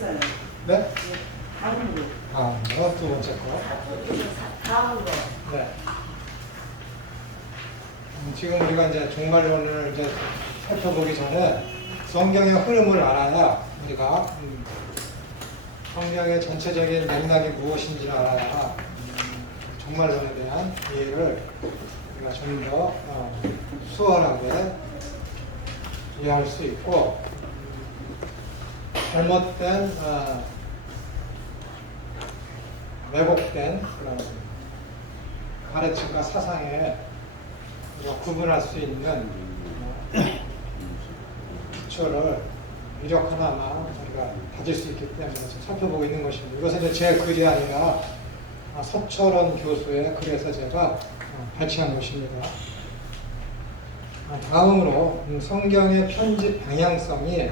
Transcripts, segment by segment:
했어요. 네? 다른 거. 아, 두 번째 거. 다른 거. 네. 지금 우리가 이제 종말론을 이제 살펴보기 전에 성경의 흐름을 알아야 우리가 성경의 전체적인 맥락이 무엇인지를 알아야 종말론에 대한 이해를 우리가 좀 더 수월하게 이해할 수 있고 잘못된 왜곡된 그런 가르침과 사상에 우리가 구분할 수 있는 기초를 이력 하나만 우리가 가질 수 있기 때문에 지금 살펴보고 있는 것입니다. 이것은 이제 제 글이 아니라 서철원 교수의 글에서 제가 발췌한 것입니다. 다음으로 성경의 편집 방향성이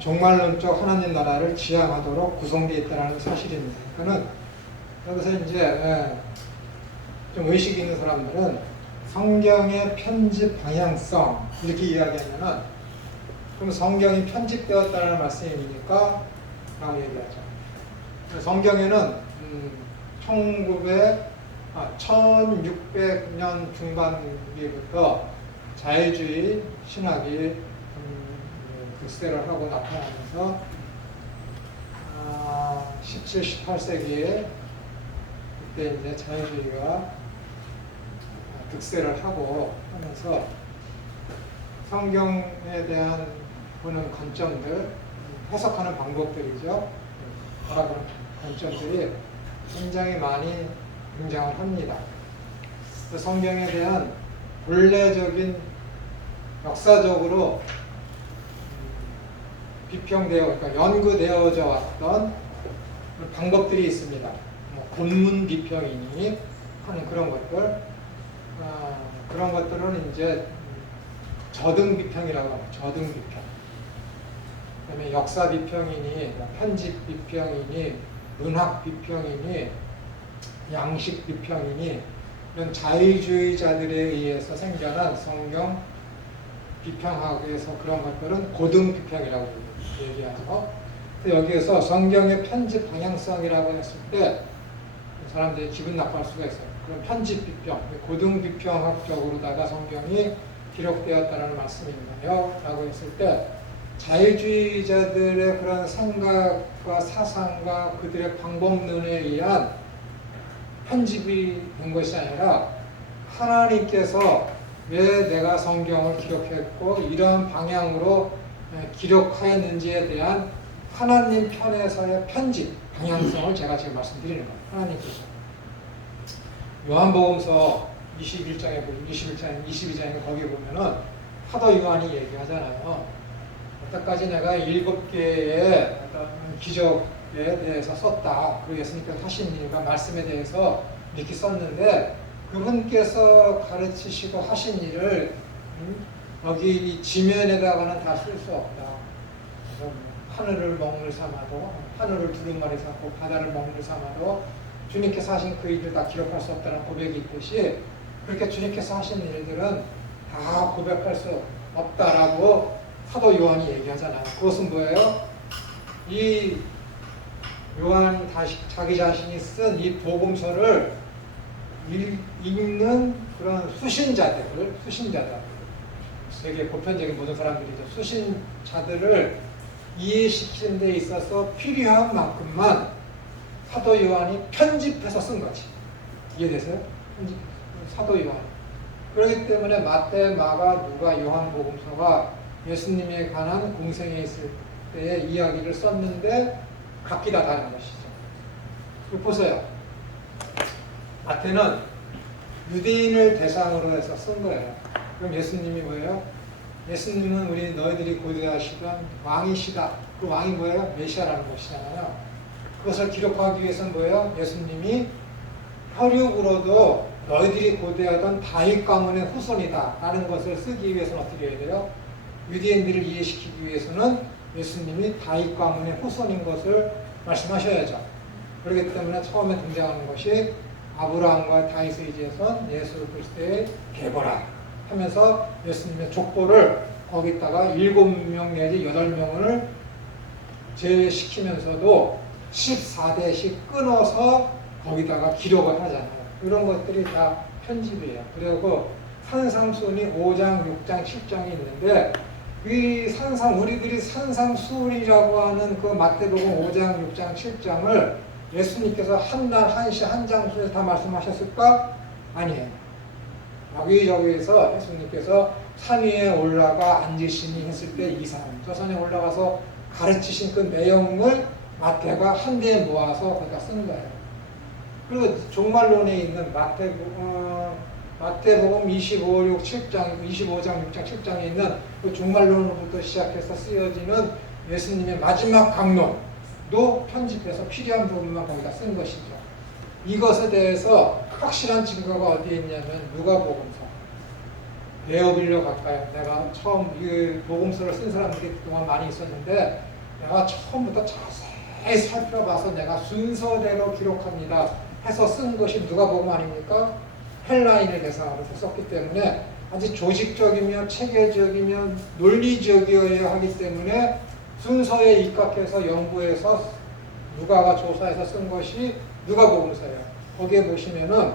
종말론적 하나님 나라를 지향하도록 구성되어 있다는 사실입니다. 그러니까 여기서 이제 좀 의식이 있는 사람들은 성경의 편집 방향성 이렇게 이야기하면은 그럼 성경이 편집되었다는 말씀입니까? 라고 얘기하죠. 성경에는 1600년 중반기부터 자유주의 신학이 극세를 하고 나타나면서 17, 18세기에 그때 이제 자유주의가 극세를 하고 하면서 성경에 대한 보는 관점들, 해석하는 방법들이죠. 바라보는 관점들이 굉장히 많이 등장을 합니다. 성경에 대한 본래적인 역사적으로 비평되어, 그러니까 연구되어져 왔던 방법들이 있습니다. 본문 비평이니 하는 그런 것들, 그런 것들은 이제 저등 비평이라고 합니다. 저등 비평. 그다음에 역사 비평이니, 편집 비평이니, 문학 비평이니, 양식 비평이니 이런 자유주의자들에 의해서 생겨난 성경 비평하기 위해서 그런 것들은 고등 비평이라고 얘기하죠. 여기에서 성경의 편집 방향성이라고 했을 때 사람들이 기분 나빠할 수가 있어요. 그럼 편집 비평, 고등 비평학적으로다가 성경이 기록되었다는 말씀인가요? 라고 했을 때 자유주의자들의 그런 생각과 사상과 그들의 방법론에 의한 편집이 된 것이 아니라 하나님께서 왜 내가 성경을 기록했고 이러한 방향으로 기록하였는지에 대한 하나님 편에서의 편집 방향성을 제가 지금 말씀드리는 거예요. 하나님께서 요한복음서 22장에 거기 보면은 사도 요한이 얘기하잖아요. 여태까지 내가 7개의 어떤 기적에 대해서 썼다. 그리고 예수님께서 하신 일과 말씀에 대해서 이렇게 썼는데 그분께서 가르치시고 하신 일을 여기 이 지면에다가는 다 쓸 수 없다. 하늘을 먹물 삼아도, 하늘을 두루마리 삼고 바다를 먹물 삼아도 주님께서 하신 그 일을 다 기록할 수 없다는 고백이 있듯이 그렇게 주님께서 하신 일들은 다 고백할 수 없다라고 사도 요한이 얘기하잖아요. 그것은 뭐예요? 이 요한 자기 자신이 쓴 이 복음서를 읽는 그런 수신자들, 세계 보편적인 모든 사람들이죠. 수신자들을 이해시키는 데 있어서 필요한 만큼만 사도 요한이 편집해서 쓴 거지. 이해되세요? 사도 요한. 그렇기 때문에 마태, 마가, 누가, 요한복음서가 예수님에 관한 공생에 있을 때의 이야기를 썼는데 각기 다 다른 것이죠. 보세요. 마태는 유대인을 대상으로 해서 쓴 거예요. 그럼 예수님이 뭐예요? 예수님은 우리 너희들이 고대하시던 왕이시다. 그 왕이 뭐예요? 메시아라는 것이잖아요. 그것을 기록하기 위해서는 뭐예요? 예수님이 혈육으로도 너희들이 고대하던 다윗 가문의 후손이다 라는 것을 쓰기 위해서는 어떻게 해야 돼요? 유대인들을 이해시키기 위해서는 예수님이 다윗 가문의 후손인 것을 말씀하셔야죠. 그렇기 때문에 처음에 등장하는 것이 아브라함과 다윗의 이제선 예수 그리스도의 계보라 하면서 예수님의 족보를 거기다가 7명 내지 8명을 제외시키면서도 14대씩 끊어서 거기다가 기록을 하잖아요. 이런 것들이 다 편집이에요. 그리고 산상수훈이 5장, 6장, 7장이 있는데 이 우리들이 산상수훈이라고 하는 그 마태복음 5장, 6장, 7장을 예수님께서 한 날, 한 시, 한 장소에 다 말씀하셨을까? 아니에요. 여기저기에서 예수님께서 산 위에 올라가 앉으시니 했을 때 이 사람, 저 산에 올라가서 가르치신 그 내용을 마태가 한데에 모아서 거기다 쓴 거예요. 그리고 종말론에 있는 마태복음 25장, 6장, 7장에 있는 그 종말론으로부터 시작해서 쓰여지는 예수님의 마지막 강론도 편집해서 필요한 부분만 거기다 쓴 것이죠. 이것에 대해서 확실한 증거가 어디에 있냐면 누가복음서. 베어빌려 가까이 내가 처음 이 복음서를 쓴 사람들이 그동안 많이 있었는데 내가 처음부터 자세히 살펴봐서 내가 순서대로 기록합니다 해서 쓴 것이 누가복음 아닙니까? 헬라인의 대상으로 썼기 때문에 아주 조직적이며 체계적이며 논리적이어야 하기 때문에 순서에 입각해서 연구해서 누가가 조사해서 쓴 것이 누가복음서예요. 거기에 보시면은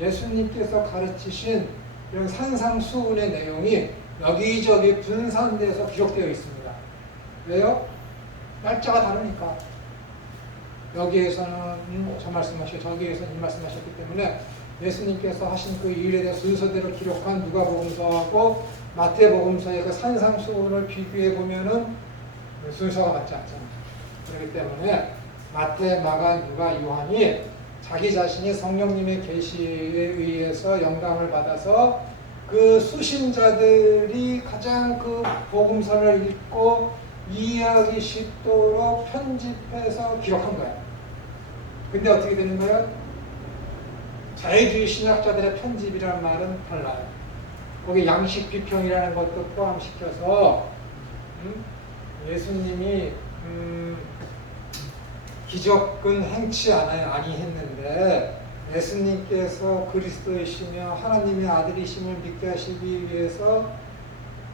예수님께서 가르치신 이런 산상수훈의 내용이 여기저기 분산돼서 기록되어 있습니다. 왜요? 날짜가 다르니까. 여기에서는 저 말씀하시고 저기에서는 이 말씀하셨기 때문에 예수님께서 하신 그 일에 대해 순서대로 기록한 누가복음서하고 마태복음서의 그 산상수훈을 비교해 보면은 순서가 맞지 않잖아요. 그렇기 때문에 마태, 마가, 누가, 요한이 자기 자신이 성령님의 계시에 의해서 영감을 받아서 그 수신자들이 가장 그 복음서를 읽고 이해하기 쉽도록 편집해서 기록한 거예요. 근데 어떻게 되는 거예요? 자유주의 신학자들의 편집이라는 말은 달라요. 거기 양식 비평이라는 것도 포함시켜서 예수님이 기적은 행치 아니 했는데 예수님께서 그리스도이시며 하나님의 아들이심을 믿게 하시기 위해서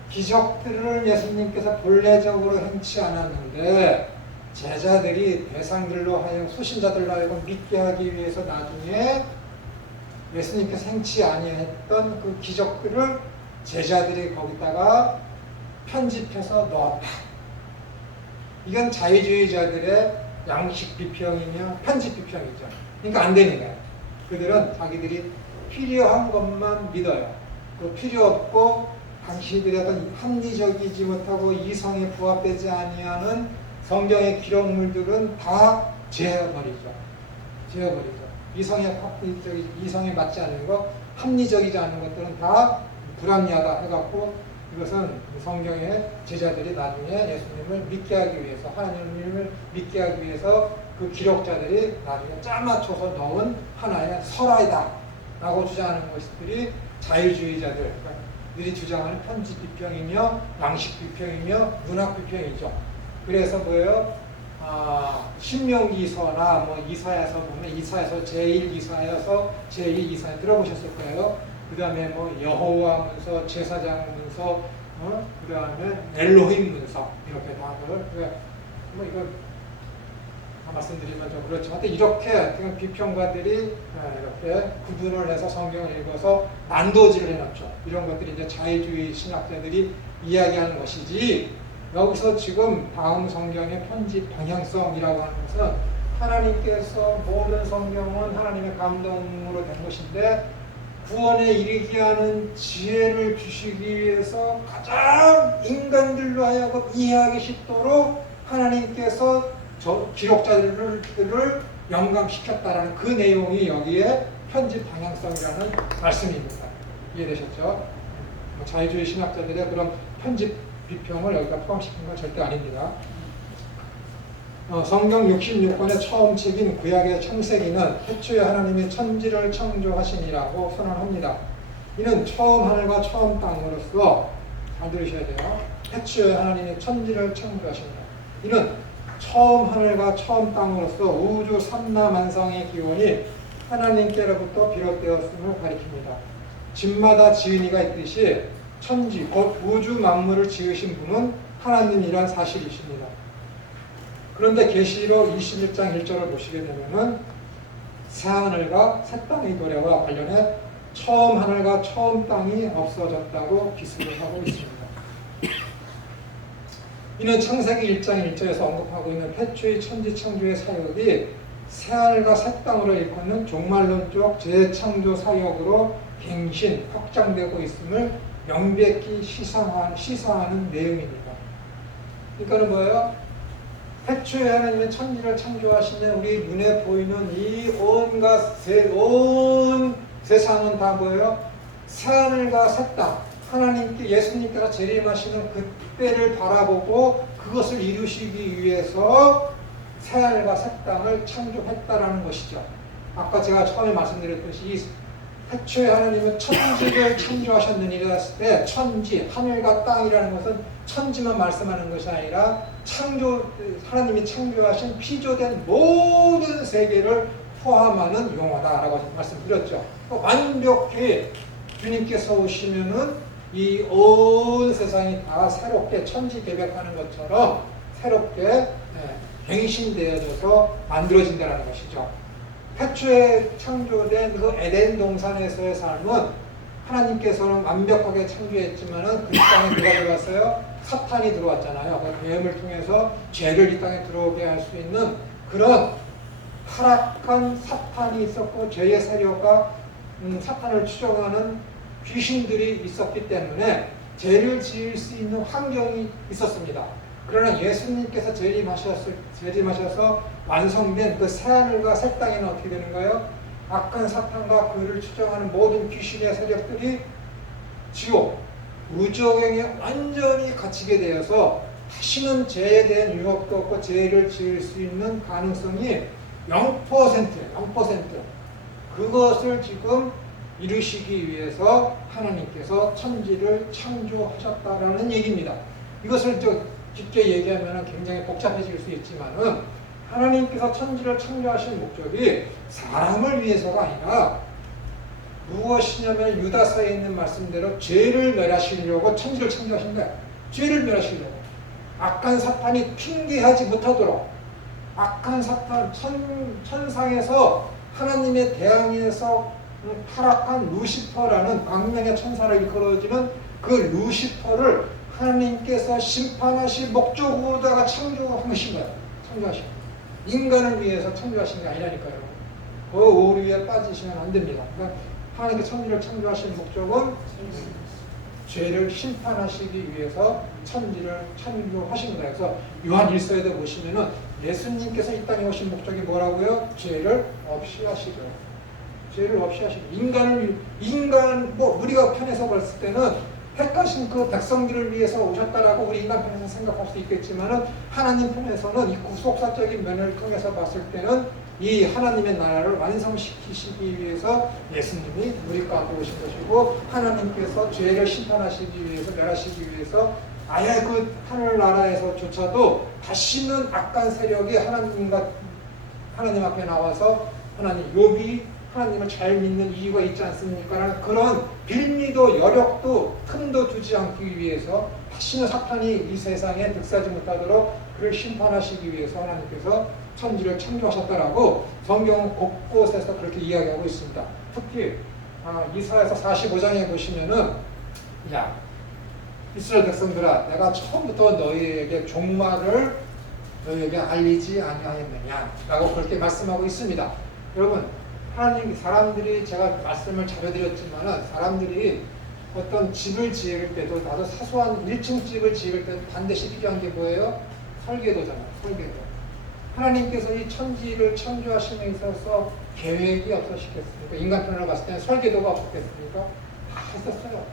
기적들을 예수님께서 본래적으로 행치 않았는데 제자들이 대상들로 하여금 수신자들로 하여금 믿게 하기 위해서 나중에 예수님께서 행치 아니했던 그 기적들을 제자들이 거기다가 편집해서 넣었다. 이건 자유주의자들의 양식 비평이며 편집 비평이죠. 그러니까 안 되는 거예요. 그들은 자기들이 필요한 것만 믿어요. 그 필요 없고 당시들의 어떤 합리적이지 못하고 이성에 부합되지 아니하는 성경의 기록물들은 다 제어버리죠. 이성에 맞지 않는 것, 합리적이지 않은 것들은 다 불합리하다 해갖고 이것은 성경의 제자들이 나중에 예수님을 믿게 하기 위해서 하나님을 믿게 하기 위해서 그 기록자들이 나중에 짜 맞춰서 넣은 하나의 설화이다 라고 주장하는 것들이 자유주의자들이 주장하는 편집 비평이며 양식 비평이며 문학 비평이죠. 그래서 뭐예요? 신명기서나 뭐 이사야서 보면 이사야서 제1이사야서 제2이사야 들어보셨을 거예요. 그 다음에 뭐 여호와 문서, 제사장 문서, 그 다음에 엘로힘 문서 이렇게 다들 뭐 이거 말씀드리면 좀 그렇죠. 하여튼 이렇게 비평가들이 이렇게 구분을 해서 성경을 읽어서 난도질을 해놨죠. 이런 것들이 이제 자유주의 신학자들이 이야기하는 것이지. 여기서 지금 다음 성경의 편집 방향성이라고 하는 것은 하나님께서 모든 성경은 하나님의 감동으로 된 것인데 구원에 이르게 하는 지혜를 주시기 위해서 가장 인간들로 하여금 이해하기 쉽도록 하나님께서 기록자들을 영감시켰다라는 그 내용이 여기에 편집 방향성이라는 말씀입니다. 이해되셨죠? 자유주의 신학자들의 그런 편집 비평을 여기다 포함시킨 건 절대 아닙니다. 성경 66권의 처음 책인 구약의 창세기는 태초에 하나님이 천지를 창조하시니라고 선언합니다. 이는 처음 하늘과 처음 땅으로서 잘 들으셔야 돼요. 태초에 하나님이 천지를 창조하십니다. 이는 처음 하늘과 처음 땅으로서 우주 삼라만상의 기원이 하나님께로부터 비롯되었음을 가리킵니다. 집마다 지은이가 있듯이 천지, 곧 우주 만물을 지으신 분은 하나님이란 사실이십니다. 그런데 계시록 21장 1절을 보시게 되면은 새하늘과 새 땅의 도래와 관련해 처음 하늘과 처음 땅이 없어졌다고 기술을 하고 있습니다. 이는 창세기 1장 1절에서 언급하고 있는 태초의 천지 창조의 사역이 새하늘과 새 땅으로 일컫는 종말론적 재창조 사역으로 갱신, 확장되고 있음을 명백히 시사하는 내용입니다. 그러니까는 뭐예요? 태초에 하나님의 천지를 창조하시는 우리 눈에 보이는 이 온 세상은 다 뭐예요? 새하늘과 새 땅, 하나님께 예수님께서 재림하시는 그때를 바라보고 그것을 이루시기 위해서 새하늘과 새 땅을 창조했다라는 것이죠. 아까 제가 처음에 말씀드렸듯이 이 태초에 하나님은 천지를 창조하셨느니라 했을 때 천지, 하늘과 땅이라는 것은 천지만 말씀하는 것이 아니라 하나님이 창조하신 피조된 모든 세계를 포함하는 용어다라고 말씀드렸죠. 완벽히 주님께서 오시면은 이 온 세상이 다 새롭게 천지개벽하는 것처럼 새롭게 갱신되어져서 만들어진다는 것이죠. 태초에 창조된 그 에덴 동산에서의 삶은 하나님께서는 완벽하게 창조했지만은 그 땅에 누가 들어왔어요? 사탄이 들어왔잖아요. 그 계엄을 통해서 죄를 이 땅에 들어오게 할 수 있는 그런 타락한 사탄이 있었고 죄의 세력과 사탄을 추종하는 귀신들이 있었기 때문에 죄를 지을 수 있는 환경이 있었습니다. 그러나 예수님께서 재림하셔서 완성된 그 새하늘과 새 땅에는 어떻게 되는 거예요? 악한 사탄과 그를 추종하는 모든 귀신의 세력들이 지옥, 우주경에 완전히 갇히게 되어서 다시는 죄에 대한 유혹도 없고 죄를 지을 수 있는 가능성이 0%예요. 0%. 그것을 지금 이루시기 위해서 하나님께서 천지를 창조하셨다라는 얘기입니다. 이것을 깊게 얘기하면 굉장히 복잡해질 수 있지만은 하나님께서 천지를 창조하신 목적이 사람을 위해서가 아니라 무엇이냐면 유다서에 있는 말씀대로 죄를 멸하시려고 천지를 창조하신 거예요. 죄를 멸하시려고. 악한 사탄이 핑계하지 못하도록 악한 사탄 천상에서 하나님의 대항에서 타락한 루시퍼라는 광명의 천사를 일컬어지는 그 루시퍼를 하나님께서 심판하실 목적으로다가 창조한 것인 거예요. 창조하신 거예요. 인간을 위해서 창조하신 게 아니라니까요. 그 오류에 빠지시면 안 됩니다. 그러니까 하나님께 천지를 창조하신 목적은 죄를 심판하시기 위해서 천지를 창조하신 거예요. 그래서 요한 1서에도 보시면은 예수님께서 이 땅에 오신 목적이 뭐라고요? 죄를 없이 하시죠. 죄를 없이 하시죠. 우리가 편에서 봤을 때는 택하신 그 백성들을 위해서 오셨다라고 우리 인간 편에서 생각할 수 있겠지만은 하나님 편에서는 이 구속사적인 면을 통해서 봤을 때는 이 하나님의 나라를 완성시키시기 위해서 예수님이 우리 가운데 오신 것이고 하나님께서 죄를 심판하시기 위해서 멸하시기 위해서 아예 그 하늘나라에서조차도 다시는 악한 세력이 하나님 앞에 나와서 욥이 하나님을 잘 믿는 이유가 있지 않습니까? 그런 빌미도 여력도 틈도 두지 않기 위해서 다시는 사탄이 이 세상에 득세하지 못하도록 그를 심판하시기 위해서 하나님께서 천지를 창조하셨다라고 성경 곳곳에서 그렇게 이야기하고 있습니다. 특히 이사야서 45장에 보시면은 야 이스라엘 백성들아 내가 처음부터 너희에게 종말을 너희에게 알리지 아니하였느냐 라고 그렇게 말씀하고 있습니다. 여러분 사람들이 제가 말씀을 잘해드렸지만은 사람들이 어떤 집을 지을 때도 나도 사소한 1층 집을 지을 때도 반드시 필요한 게 뭐예요? 설계도잖아요. 설계도. 하나님께서 이 천지를 창조하심에 있어서 계획이 없으시겠습니까? 인간 편으로 봤을 때는 설계도가 없었겠습니까? 다 했었어요.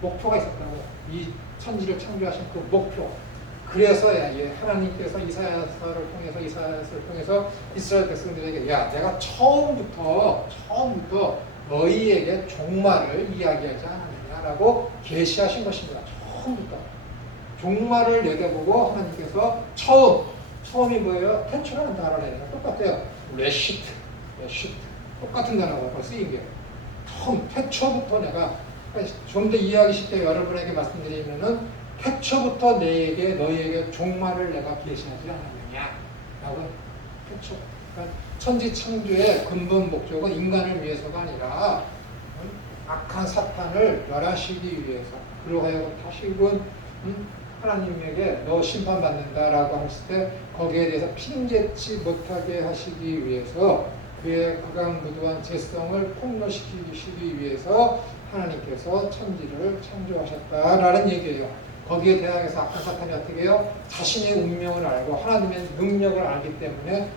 목표가 있었다고요. 이 천지를 창조하신 그 목표. 그래서 하나님께서 이사야서를 통해서 이스라엘 백성들에게 내가 처음부터 너희에게 종말을 이야기하지 않았느냐라고 계시하신 것입니다. 처음부터 종말을 내다보고 하나님께서 처음이 뭐예요? 태초라는 단어를 똑같아요. 레시트 똑같은 단어가 쓰인 게 처음 태초부터 내가 좀 더 이해하기 쉽게 여러분에게 말씀드리면은 태초부터 너희에게 종말을 내가 계시하지 않았느냐 그러니까 천지 창조의 근본 목적은 인간을 위해서가 아니라 악한 사탄을 멸하시기 위해서 그러하여 다시금 하나님에게 너 심판받는다라고 했을 때 거기에 대해서 핑계치 못하게 하시기 위해서 그의 극악무도한 죄성을 폭로시키기 위해서 하나님께서 천지를 창조하셨다라는 얘기예요. 거기에 대항해서 악한 사탄이 어떻게 해요? 자신의 운명을 알고 하나님의 능력을 알기 때문에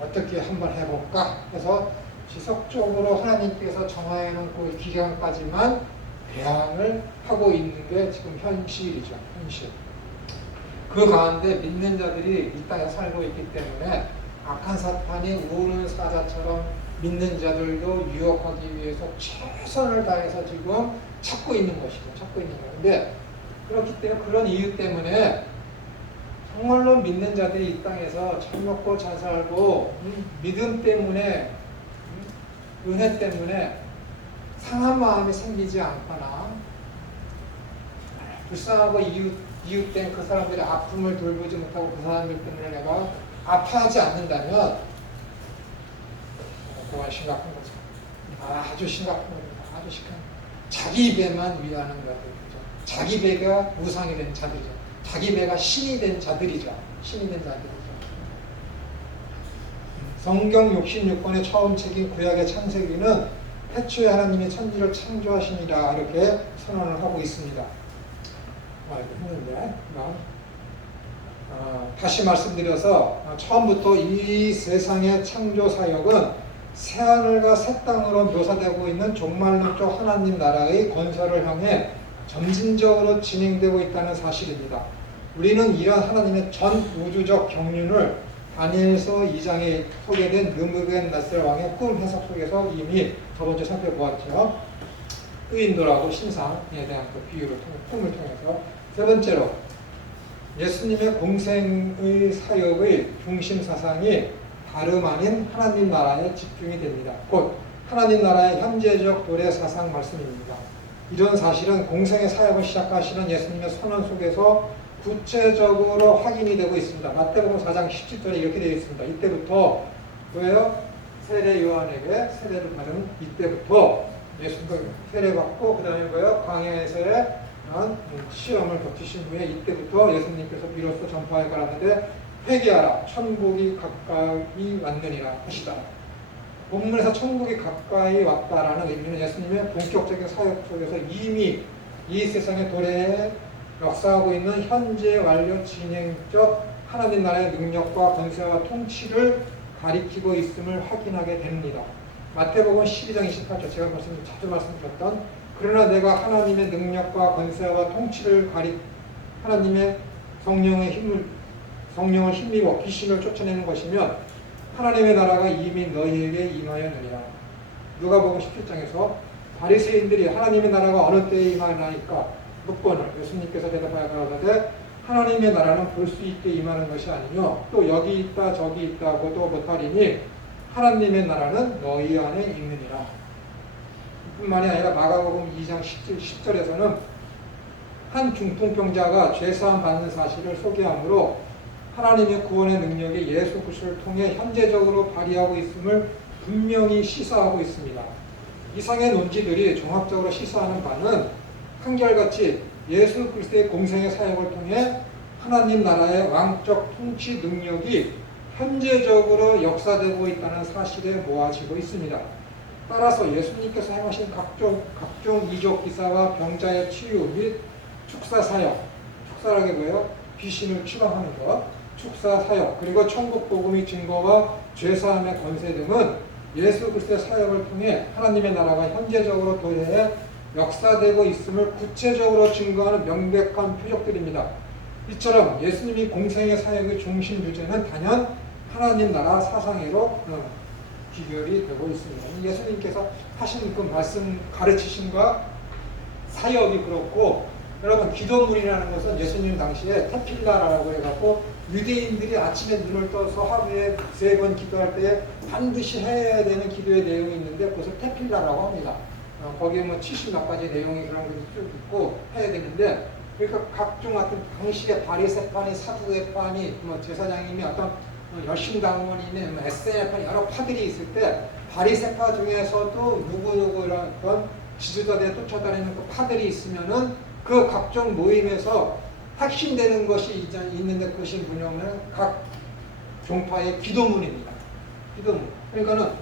어떻게 한번 해볼까 해서 지속적으로 하나님께서 정하여 놓은 그 기간까지만 대항을 하고 있는 게 지금 현실이죠. 현실. 그 가운데 믿는 자들이 이 땅에 살고 있기 때문에 악한 사탄이 우는 사자처럼 믿는 자들도 유혹하기 위해서 최선을 다해서 지금 찾고 있는 것이죠. 찾고 있는 거예요. 근데 그렇기 때문에 그런 이유 때문에 정말로 믿는 자들이 이 땅에서 잘 먹고 잘 살고 믿음 때문에 은혜 때문에 상한 마음이 생기지 않거나 불쌍하고 이웃된 그 사람들의 아픔을 돌보지 못하고 그 사람들 때문에 내가 아파하지 않는다면 그건 심각한 거죠. 아주 심각한 겁니다. 아주 심각한. 자기 배만 위하는 자들이죠. 자기 배가 우상이 된 자들이죠. 자기 배가 신이 된 자들이죠. 신이 된 자들이죠. 성경 66권의 처음 책인 구약의 창세기는 태초에 하나님이 천지를 창조하시니라 이렇게 선언을 하고 있습니다. 했는데 다시 말씀드려서 처음부터 이 세상의 창조 사역은 새하늘과 새 땅으로 묘사되고 있는 종말론적 하나님 나라의 건설을 향해 점진적으로 진행되고 있다는 사실입니다. 우리는 이런 하나님의 전 우주적 경륜을 다니엘서 2장에 소개된 느부갓네살 왕의 꿈 해석 속에서 이미 저번주에 살펴보았죠. 의인도라고 신상에 대한 그 비유를 통해 꿈을 통해서 세 번째로 예수님의 공생의 사역의 중심 사상이 다름 아닌 하나님 나라에 집중이 됩니다. 곧 하나님 나라의 현재적 도래 사상 말씀입니다. 이런 사실은 공생의 사역을 시작하시는 예수님의 선언 속에서 구체적으로 확인이 되고 있습니다. 마태복음 4장 17절에 이렇게 되어 있습니다. 이때부터 뭐예요? 세례 요한에게 세례를 받은 이때부터 예수님과 세례받고 그 다음에 뭐예요? 광야에서의 시험을 거치신 후에 이때부터 예수님께서 비로소 전파할 거라는데 회개하라 천국이 가까이 왔느니라 하시다. 본문에서 천국이 가까이 왔다라는 의미는 예수님의 본격적인 사역 속에서 이미 이 세상의 도래에 역사하고 있는 현재 완료 진행적 하나님 나라의 능력과 권세와 통치를 가리키고 있음을 확인하게 됩니다. 마태복음 12장 28절 제가 자주 말씀드렸던 그러나 내가 하나님의 능력과 권세와 통치를 하나님의 성령을 힘입어 귀신을 쫓아내는 것이면 하나님의 나라가 이미 너희에게 임하였느니라. 누가복음 17장에서 바리새인들이 하나님의 나라가 어느 때에 임하나이까 묻거늘 예수님께서 대답하여 가라사대 하나님의 나라는 볼 수 있게 임하는 것이 아니뇨 또 여기 있다 저기 있다고도 못하리니 하나님의 나라는 너희 안에 있느니라. 뿐만이 아니라 마가복음 2장 10절에서는 한 중풍병자가 죄사함 받는 사실을 소개하므로 하나님의 구원의 능력이 예수 그리스도를 통해 현재적으로 발휘하고 있음을 분명히 시사하고 있습니다. 이상의 논지들이 종합적으로 시사하는 바는 한결같이 예수 그리스도의 공생의 사역을 통해 하나님 나라의 왕적 통치 능력이 현재적으로 역사되고 있다는 사실에 모아지고 있습니다. 따라서 예수님께서 행하신 각종 이적 기사와 병자의 치유 및 축사 사역, 축사라는 게 뭐예요? 귀신을 추방하는 것, 축사 사역, 그리고 천국 복음의 증거와 죄사함의 권세 등은 예수 그리스도의 사역을 통해 하나님의 나라가 현재적으로 도래해 역사되고 있음을 구체적으로 증거하는 명백한 표적들입니다. 이처럼 예수님이 공생의 사역의 중심 주제는 단연 하나님 나라 사상으로 귀결이 되고 있습니다. 예수님께서 하신 그 말씀 가르치심과 사역이 그렇고 여러분 기도문이라는 것은 예수님 당시에 테필라라고 해갖고 유대인들이 아침에 눈을 떠서 하루에 3번 기도할 때 반드시 해야 되는 기도의 내용이 있는데 그것을 테필라라고 합니다. 거기에 뭐 70몇 가지 내용이 그런 것이 쭉 있고 해야 되는데 그러니까 각종 같은 당시의 바리새파니 사두개파니 뭐 제사장님이 어떤 열심당원이네, SNF 여러 파들이 있을 때 바리새파 중에서도 누구누구라는 지도자들에 쫓아다니는 그 파들이 있으면은 그 각종 모임에서 핵심되는 것이 있는데 그것이 뭐냐면 각 종파의 기도문입니다. 기도문. 그러니까는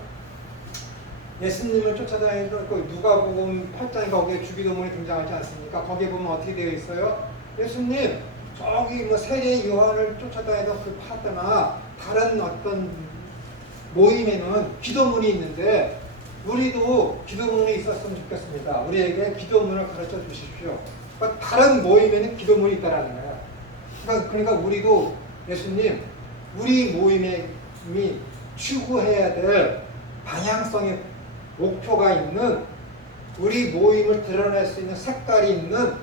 예수님을 쫓아다니던 그 누가복음 8장에 거기에 주기도문이 등장하지 않습니까? 거기에 보면 어떻게 되어 있어요? 예수님 저기 뭐 세례 요한을 쫓아다니던 그 파트나 다른 어떤 모임에는 기도문이 있는데 우리도 기도문이 있었으면 좋겠습니다. 우리에게 기도문을 가르쳐 주십시오. 그러니까 다른 모임에는 기도문이 있다라는 거야. 그러니까 우리도 예수님 우리 모임이 추구해야 될 방향성의 목표가 있는 우리 모임을 드러낼 수 있는 색깔이 있는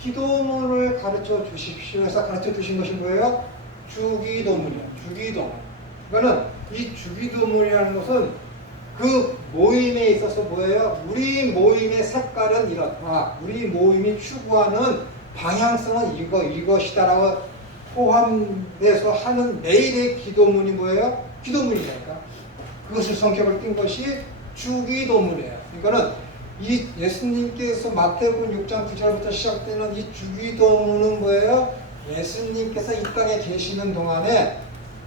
기도문을 가르쳐 주십시오 해서 가르쳐 주신 것인 거예요. 주기도문이요. 주기도문. 그러니까 이 주기도문이라는 것은 그 모임에 있어서 뭐예요? 우리 모임의 색깔은 이렇다. 우리 모임이 추구하는 방향성은 이것이다라고 포함돼서 하는 매일의 기도문이 뭐예요? 기도문이니까. 그것을 성격을 띈 것이 주기도문이에요. 그러니까는 이 예수님께서 마태복음 6장 9절부터 시작되는 이 주기도문은 뭐예요? 예수님께서 이 땅에 계시는 동안에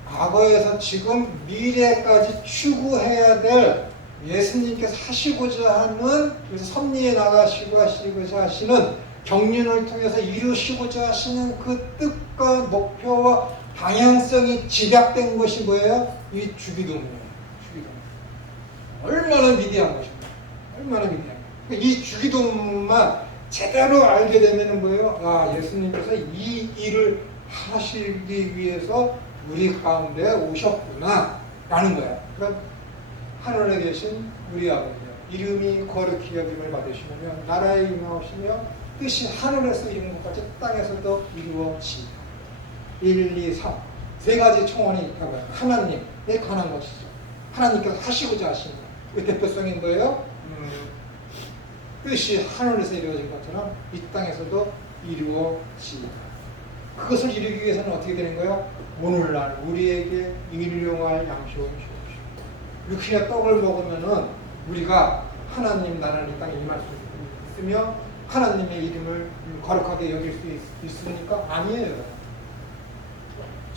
과거에서 지금 미래까지 추구해야 될 예수님께서 하시고자 하는 그래서 섭리에 나가시고자 하시는 경륜을 통해서 이루시고자 하시는 그 뜻과 목표와 방향성이 집약된 것이 뭐예요? 이 주기도문이에요. 주기도문. 얼마나 위대한 것입니까? 얼마나 위대한 것입니까? 이 주기도문만 제대로 알게 되면 뭐예요? 아, 예수님께서 이 일을 하시기 위해서 우리 가운데 오셨구나 라는 거야. 그러니까 하늘에 계신 우리 아버지요 이름이 거룩히 여김을 받으시며 나라에 임하시며 뜻이 하늘에서 이룬 것 같이 땅에서도 이루어지다. 1, 2, 3 세 가지 청원이 있다고요. 하나님에 관한 것이죠. 하나님께서 하시고자 하시는 그 대표성이 뭐예요? 뜻이 하늘에서 이루어진 것처럼 이 땅에서도 이루어지다. 그것을 이루기 위해서는 어떻게 되는 거예요? 오늘날 우리에게 일용할 양식을 주옵시오. 육신의 떡을 먹으면은 우리가 하나님 나라는 이 땅에 임할 수 있으며 하나님의 이름을 거룩하게 여길 수 있습니까? 아니에요.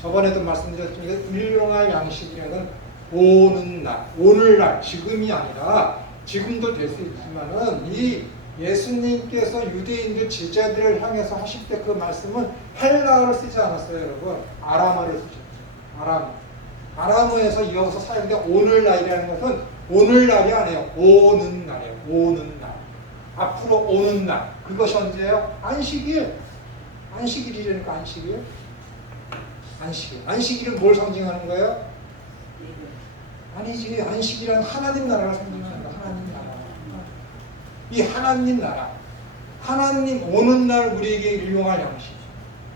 저번에도 말씀드렸지만 일용할 양식이라는 오는 날, 오늘날, 지금이 아니라 지금도 될 수 있지만은 이 예수님께서 유대인들 제자들을 향해서 하실 때 그 말씀은 헬라어를 쓰지 않았어요, 여러분. 아람어를 쓰셨어요. 아람어에서 이어서 사용된 오늘날이라는 것은 오늘날이 아니에요. 오는 날이에요. 오는 날. 앞으로 오는 날. 그것이 언제예요? 안식일. 안식일이라니까 안식일. 안식일. 안식일은 뭘 상징하는 거예요? 아니지. 안식일은 하나님 나라를 상징하는 거야. 하나님 나라. 이 하나님 나라. 하나님 오는 날 우리에게 일용할 양식.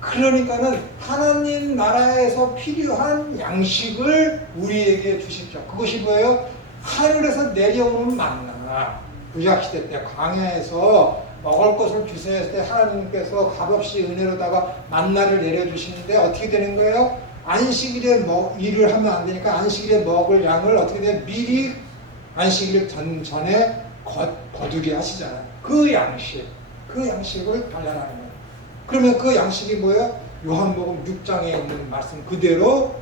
그러니까는 하나님 나라에서 필요한 양식을 우리에게 주십시오. 그것이 뭐예요? 하늘에서 내려오는 만나. 구약시대 때 광야에서 먹을 것을 주세요 했을 때 하나님께서 값없이 은혜로다가 만나를 내려주시는데 어떻게 되는 거예요? 안식일에 일을 하면 안 되니까 안식일에 먹을 양을 어떻게 돼? 미리 안식일 전에 거두게 하시잖아요. 그 양식을 달라는 거예요. 그러면 그 양식이 뭐예요? 요한복음 6장에 있는 말씀 그대로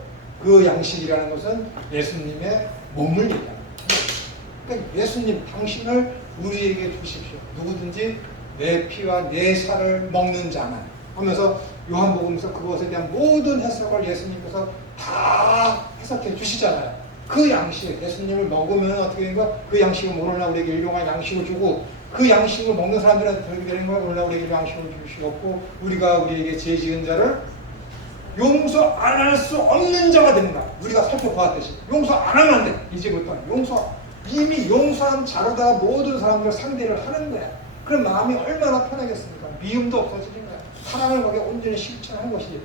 그 양식이라는 것은 예수님의 몸을 얘기합니다. 그러니까 예수님 당신을 우리에게 주십시오. 누구든지 내 피와 내 살을 먹는 자만 하면서 요한복음에서 그것에 대한 모든 해석을 예수님께서 다 해석해 주시잖아요. 그 양식, 예수님을 먹으면 어떻게 되는 거야? 그 양식은 오늘날 우리에게 일용할 양식을 주고 그 양식을 먹는 사람들한테 그렇게 되는 거야. 오늘날 우리에게 양식을 주시옵고 우리가 우리에게 죄 지은 자를 용서 안 할 수 없는 자가 된다. 우리가 살펴보았듯이 용서 안 하면 안 돼. 이제부터 이미 용서한 자로다가 모든 사람들을 상대를 하는 거야. 그럼 마음이 얼마나 편하겠습니까? 미움도 없어지는 거야. 사랑을 거기에 온전히 실천하는 것이지.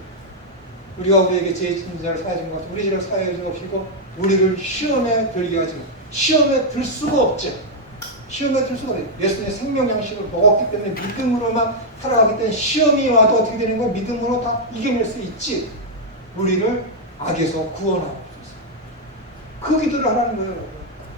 우리가 우리에게 죄 지은 자를 사해 준 것, 우리 죄를 사해 준 것이고 우리를 시험에 들게 하지 마. 시험에 들 수가 없지. 시험에 들 수가 없지. 예수님의 생명 양식을 먹었기 때문에 믿음으로만 살아가기 때문에 시험이 와도 어떻게 되는 거야? 믿음으로 다 이겨낼 수 있지. 우리를 악에서 구원하고 그 기도를 하라는 거예요.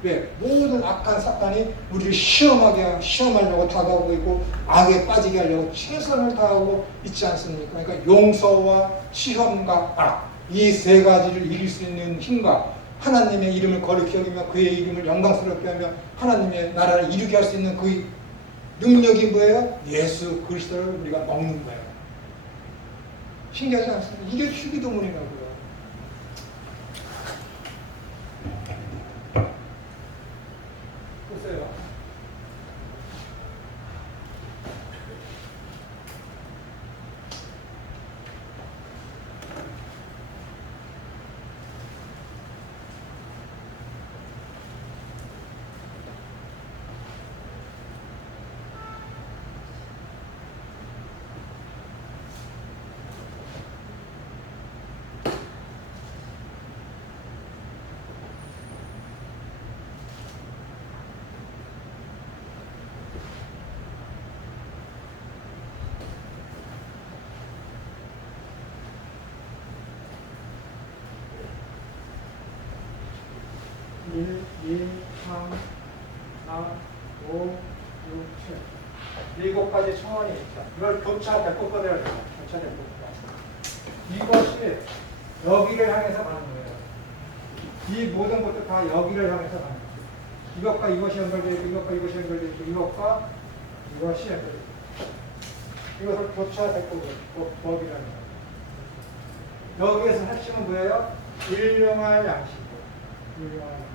왜? 모든 악한 사탄이 우리를 시험하려고 다가오고 있고 악에 빠지게 하려고 최선을 다하고 있지 않습니까? 그러니까 용서와 시험과 악, 이 세 가지를 이길 수 있는 힘과 하나님의 이름을 거룩히 여기며 그의 이름을 영광스럽게 하며 하나님의 나라를 이루게 할 수 있는 그 능력이 뭐예요? 예수 그리스도를 우리가 먹는 거예요. 신기하지 않습니까? 이게 주기도문이라고요. 보세요. 일, 2, 3, 4, 5, 6, 7 일곱 가지 청원이 있죠. 이걸 교차 대폭 꺼내야 돼요. 교차 대폭. 이것이 여기를 향해서 가는 거예요. 이 모든 것도 다 여기를 향해서 가는 거예요. 이것과 이것이 연결되어 있고 이것과 이것이 연결되어 있고 이것과 이것이 연결되어 있고 이것을 교차 대폭법이라는 거예요. 여기에서 핵심은 뭐예요? 일용할 양식이에요. 일용할 양식.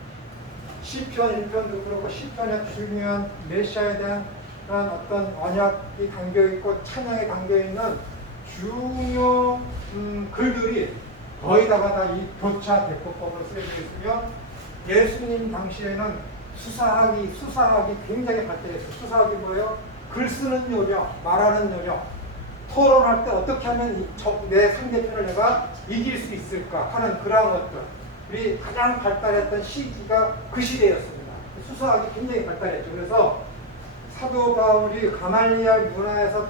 시편 1편도 그렇고 시편의 중요한 메시아에 대한 어떤 언약이 담겨있고 찬양이 담겨있는 중요 글들이 거의 다가 다 이 교차 대표법으로 쓰여져 있으며 예수님 당시에는 수사학이 굉장히 발달했어요. 수사학이 뭐예요? 글 쓰는 요령, 말하는 요령, 토론할 때 어떻게 하면 내 상대편을 내가 이길 수 있을까 하는 그러한 것들이 가장 발달했던 시기가 그 시대였습니다. 수사학이 굉장히 발달했죠. 그래서 사도 바울이 가말리알 문화에서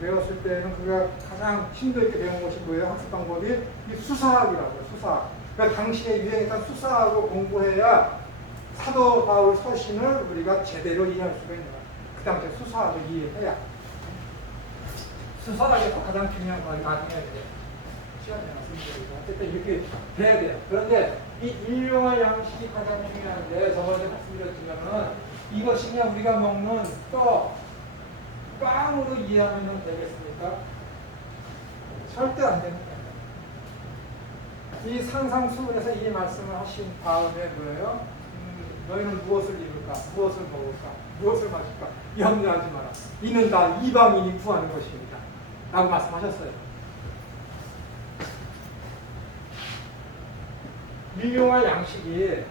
배웠을 때는 그가 가장 심도 있게 배운 것이 뭐예요? 학습 방법이 이 수사학이라고요. 수사학. 그러니까 당시에 유행했던 수사학을 공부해야 사도 바울 서신을 우리가 제대로 이해할 수가 있는 거예요. 그 당시에 수사학을 이해해야. 수사학에서 가장 중요한 건 나중에 시간이 말씀드리고 어쨌든 이렇게 돼야 돼요. 그런데 이 일용할 양식이 가장 중요한데 저번에 말씀드렸지만은 이것이 그냥 우리가 먹는 떡, 빵으로 이해하면 되겠습니까? 절대 안 됩니다. 이 상상수문에서 이 말씀을 하신 다음에 뭐예요? 너희는 무엇을 입을까? 무엇을 먹을까? 무엇을 마실까? 염려하지 마라. 이는 다 이방인이 구하는 것입니다. 라고 말씀하셨어요. 일용할 양식이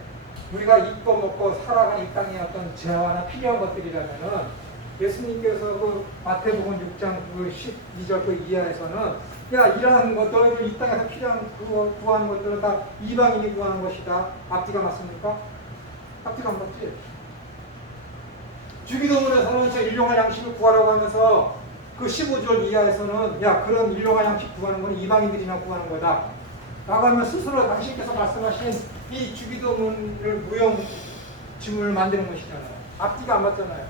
우리가 입고 먹고 살아가는 이 땅의 어떤 재화나 필요한 것들이라면은 예수님께서 그 마태복음 6장 그 12절 그 이하에서는 야 이러한 것 너희들 이 땅에서 필요한 그거 구하는 것들은 다 이방인이 구하는 것이다. 앞뒤가 맞습니까? 앞뒤가 안 맞지? 주기도문에서는 저 일용할 양식을 구하라고 하면서 그 15절 이하에서는 야 그런 일용할 양식 구하는 건 이방인들이나 구하는 거다. 라고 하면 스스로 당신께서 말씀하신 이 주기도문을 무용지물을 만드는 것이잖아요. 앞뒤가 안 맞잖아요.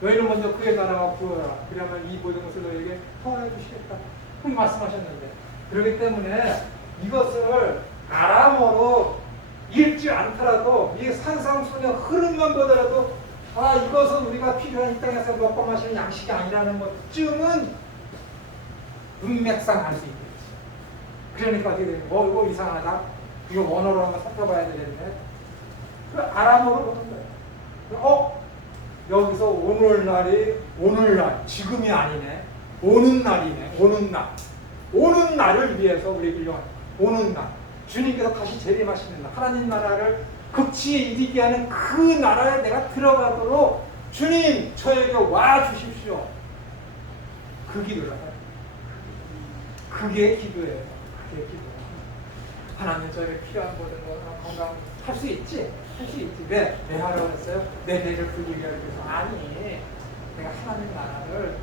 너희는 먼저 그의 나라와 구하라. 그러면 이 모든 것을 너희에게 허락해 주시겠다. 그렇게 말씀하셨는데 그렇기 때문에 이것을 아람어로 읽지 않더라도 이 산상수훈의 흐름만 보더라도 아 이것은 우리가 필요한 이 땅에서 먹고 마시는 양식이 아니라는 것쯤은 문맥상 알 수 있겠지. 그러니까 어떻게 되는 거야? 이거 이상하다. 이거 원어로 한번 살펴봐야 되겠네. 그 아람어로 보는 거예요. 여기서 오늘날, 지금이 아니네. 오는 날이네. 오는 날을 위해서 우리에게 오는 날. 주님께서 다시 재림하시는 날. 하나님 나라를 극치에 이르게 하는 그 나라에 내가 들어가도록 주님 저에게 와 주십시오. 그 기도를 하요. 그게 기도예요. 하나님 저에게 필요한 모든 거 건강 할 수 있지? 할 수 있지. 왜 하라고 했어요? 내 배를 불리게 하기 위해서. 아니 내가 하나님 나라를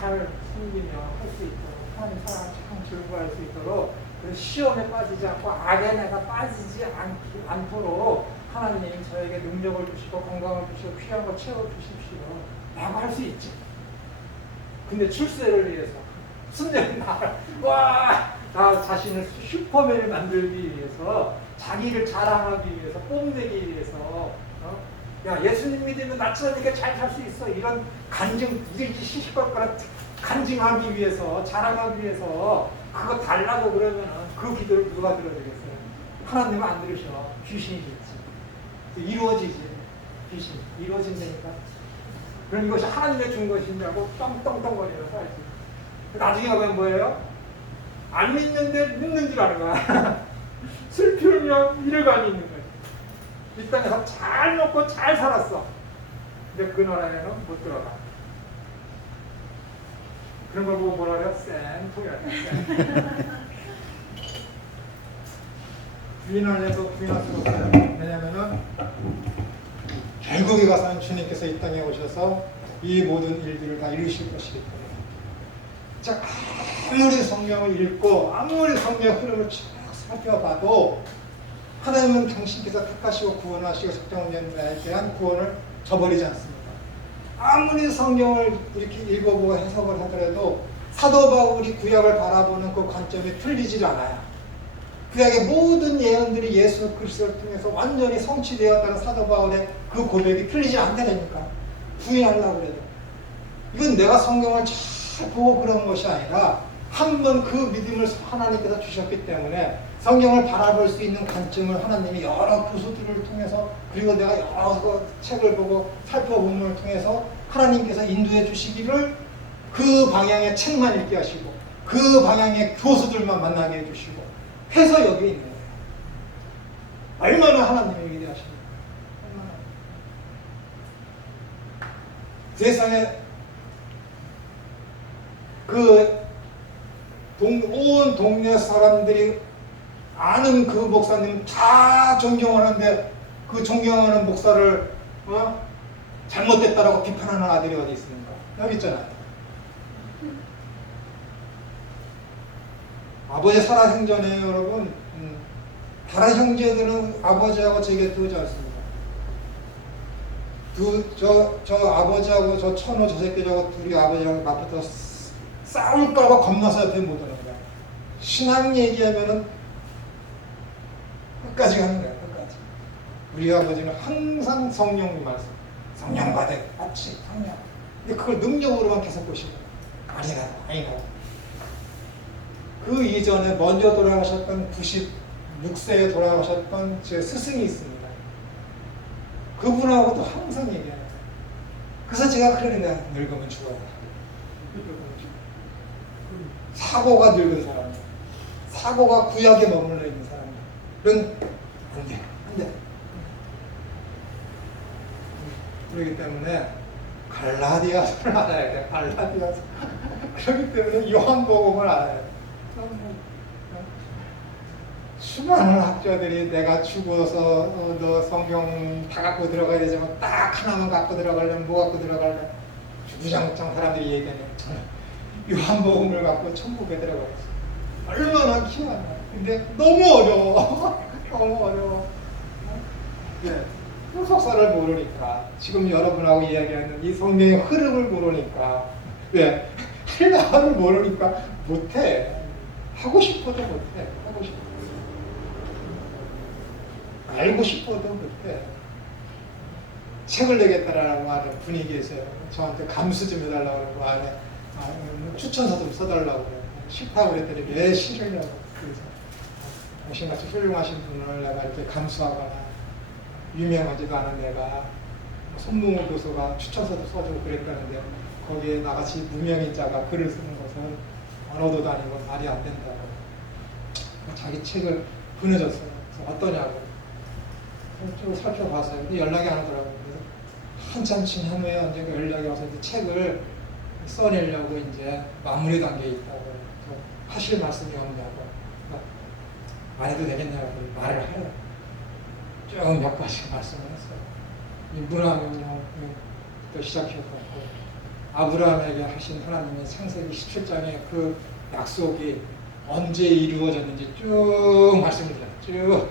잘 숨기며 할 수 있도록 하나님 사랑을 참 즐거워할 수 있도록 그래서 시험에 빠지지 않고 악에 내가 빠지지 않도록 하나님이 저에게 능력을 주시고 건강을 주시고 필요한 걸 채워주십시오 라고 할 수 있지. 근데 출세를 위해서 순전히 나 자신을 슈퍼맨을 만들기 위해서 자기를 자랑하기 위해서 뽐내기 위해서 야 예수님 믿으면 나처럼 이렇게 잘 살 수 있어 이런 간증 이렇게 시시콜콜한 간증하기 위해서 자랑하기 위해서 그거 달라고 그러면은 그 기도를 누가 들어주겠어요? 하나님은 안 들으셔. 귀신이겠지. 이루어지지. 귀신 이루어진다니까. 그럼 이것이 하나님의 준 것이냐고 떵떵떵거리면서 살지. 나중에 가면 뭐예요? 안 믿는데 믿는 줄 아는 거야. 슬피우며 이래가니 있는 거야. 이 땅에서 잘 먹고 잘 살았어. 근데 그 나라에는 못 들어가. 그런 걸 보고 뭐라 그래요? 쌤통이라. 부인하려도 부인할 수가 없어요. 왜냐면은 결국에 가서는 주님께서 이 땅에 오셔서 이 모든 일들을 다 이루실 것이기 때문에. 자, 아무리 성경을 읽고 아무리 성경의 흐름을 쭉 살펴봐도 하나님은 당신께서 택하시고 구원하시고 작정된 자에 대한 구원을 저버리지 않습니다. 아무리 성경을 이렇게 읽어보고 해석을 하더라도 사도 바울이 구약을 바라보는 그 관점이 틀리질 않아요. 구약의 모든 예언들이 예수 그리스도를 통해서 완전히 성취되었다는 사도 바울의 그 고백이 틀리지 않다니까. 부인하려고 그래도. 이건 내가 성경을 잘 보고 그런 것이 아니라 한 번 그 믿음을 하나님께서 주셨기 때문에 성경을 바라볼 수 있는 관점을 하나님이 여러 교수들을 통해서 그리고 내가 여러 책을 보고 살펴본 걸 통해서 하나님께서 인도해 주시기를 그 방향의 책만 읽게 하시고 그 방향의 교수들만 만나게 해주시고 해서 여기 있는 거예요. 얼마나 하나님이 위대하십니까? 얼마나. 세상에 온 동네 사람들이 아는 그 목사님 다 존경하는데 그 존경하는 목사를 잘못됐다라고 비판하는 아들이 어디 있습니까? 여기 있잖아요. 아버지 살아생전에 여러분 다른 형제들은 아버지하고 제게 두지 않습니다. 저 아버지하고 저 천호 저 새끼하고 둘이 아버지하고 맞붙어 싸울까봐 겁나서 옆에 못 오는 거야. 신앙 얘기하면은 끝까지 가는 거야. 끝까지. 우리 아버지는 항상 성령 말씀 성령 받아 맞지 성령. 근데 그걸 능력으로만 계속 보시고 아니라 그 이전에 먼저 돌아가셨던 96세에 돌아가셨던 제 스승이 있습니다. 그분하고도 항상 얘기해요. 그래서 제가 그러는데 늙으면 죽어야 돼. 사고가 늙은 사람, 사고가 구약에 머물러 있는 사람들은 안 돼. 그렇기 때문에 갈라디아서를 알아야 돼. 갈라디아서. 그렇기 때문에 요한복음을 알아야 돼. 수많은 학자들이 내가 죽어서 너 성경 다 갖고 들어가야 되지만 딱 하나만 갖고 들어가려면 뭐 갖고 들어가려면 주구장창 사람들이 얘기하네. 요한복음을 갖고 천국에 들어가 있어. 얼마나 희한해. 근데 너무 어려워. 너무 어려워. 네. 속사를 모르니까 지금 여러분하고 이야기하는 이 성경의 흐름을 모르니까 왜? 하나를 모르니까 못해. 하고 싶어도 못해. 하고 싶어도 알고 싶어도 못해. 책을 내겠다라고 하는 분위기에서요. 저한테 감수 좀 해달라고 그러고 안에 추천서 좀 써달라고 그래요. 싫다고 그랬더니 왜 싫으냐고. 그래서 당신같이 훌륭하신 분을 내가 이렇게 감수하거나 유명하지도 않은 내가 손문호 교수가 추천서도 써주고 그랬다는데 거기에 나같이 무명인자가 글을 쓰는 것은 언어도 아니고 말이 안 된다고 자기 책을 보내줬어요. 그래서 어떠냐고 좀 살펴봤어요. 근데 연락이 안 오더라고요. 그래서 한참 지난 후에 언젠가 연락이 와서 이제 책을 써내려고 이제 마무리 단계에 있다고 그래서 하실 말씀이 없냐고 안 해도 되겠냐고 말을 하려고 쭉 몇 가지 말씀을 했어요. 이 문화명령부터 시작해서 아브라함에게 하신 하나님의 창세기 17장의 그 약속이 언제 이루어졌는지 쭉 말씀을 드려요. 쭉.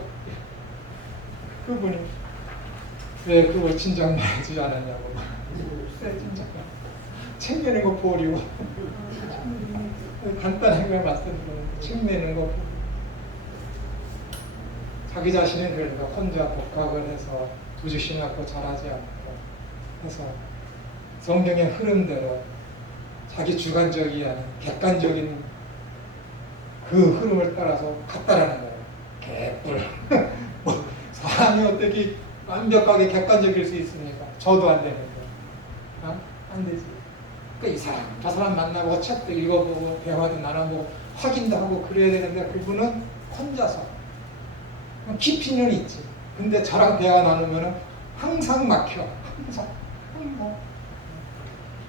그분이 왜 그걸 진작 말해주지 않았냐고. 왜 진작 챙기는 거 보리고 간단하게 말씀드리는 책 내는 거 보고 자기 자신은 그러니까 혼자 독학을 해서 우주신학도 잘하지 않고 해서 성경의 흐름대로 자기 주관적이 아닌 객관적인 그 흐름을 따라서 갔다라는 거예요. 개뿔. 뭐 사람이 어떻게 완벽하게 객관적일 수 있습니까? 저도 안 되는데. 어? 안 되지. 그러니까 이 사람, 저 사람 만나고 책도 읽어보고 대화도 나눠보고 확인도 하고 그래야 되는데 그분은 혼자서 깊이는 있지. 근데 저랑 대화 나누면 항상 막혀. 항상.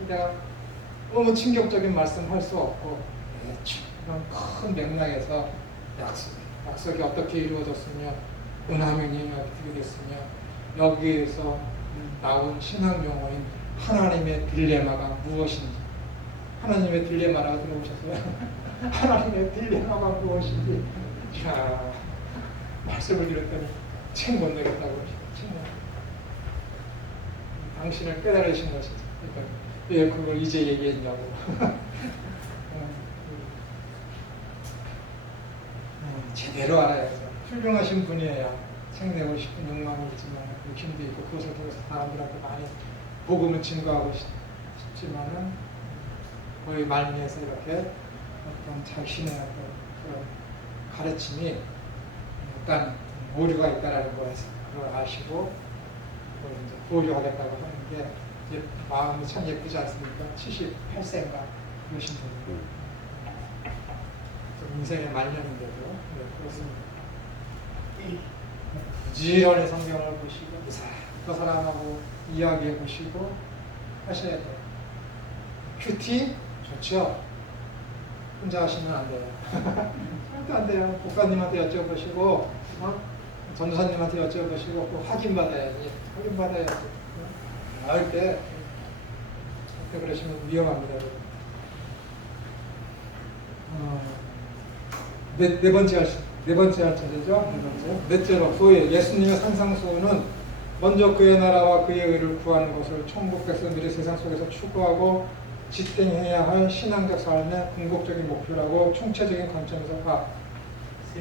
내가 너무 충격적인 말씀 할 수 없고 그런 큰 맥락에서 약속이 어떻게 이루어졌으며 은하명령이 어떻게 됐으며 여기에서 나온 신학 용어인 하나님의 딜레마가 무엇인지 하나님의 딜레마라고 들어보셨어요? 하나님의 딜레마가 무엇인지 자 말씀을 드렸더니 책 못 내겠다고 그러시고 당신을 깨달으신 것이죠. 그러니까 왜 그걸 이제 얘기했냐고. 제대로 알아야죠. 훌륭하신 분이에요. 책 내고 싶은 욕망이 있지만 욕심도 있고 그것을 통해서 사람들한테 많이 복음을 증거하고 싶지만은 거의 말미에서 이렇게 어떤 자신의 어떤 그런 가르침이 약간 오류가 있다라는 거에서 그걸 아시고 그걸 이제 보류하겠다고 하는 게 마음이 참 예쁘지 않습니까? 78세인가 그러신 분이 인생의 말년인데도 네, 그렇습니다. 부지런히 성경을 보시고 그 사람하고 이야기해 보시고 하셔야 돼요. 큐티 좋죠? 혼자 하시면 안 돼요. 절대 안 돼요. 목사님한테 여쭤보시고 전도사님한테 여쭤보시고 꼭 확인받아야지. 확인받아야지. 나을 때 그러시면 위험합니다. 네 번째 할 차례죠. 넷째로 소위 예수님의 산상수훈은 먼저 그의 나라와 그의 의를 구하는 것을 천국 백성들이 세상 속에서 추구하고実행해야 할 신앙적 삶의 궁극적인 목표라고 총체적인 관점에서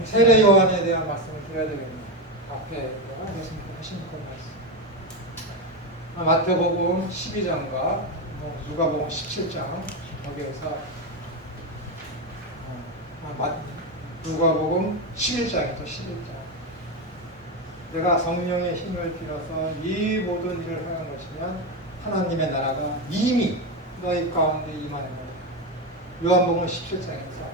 세례 요한에 대한 말씀을 드려야 되겠네요. 앞에 예수님께서 하신 그 말씀. 마태복음 12장과 누가복음 17장 거기에서 누가복음 11장이죠. 11장. 내가 성령의 힘을 빌어서 이 모든 일을 하는 것이면 하나님의 나라가 이미 너희 가운데 임하는 거예요. 요한복음 17장에서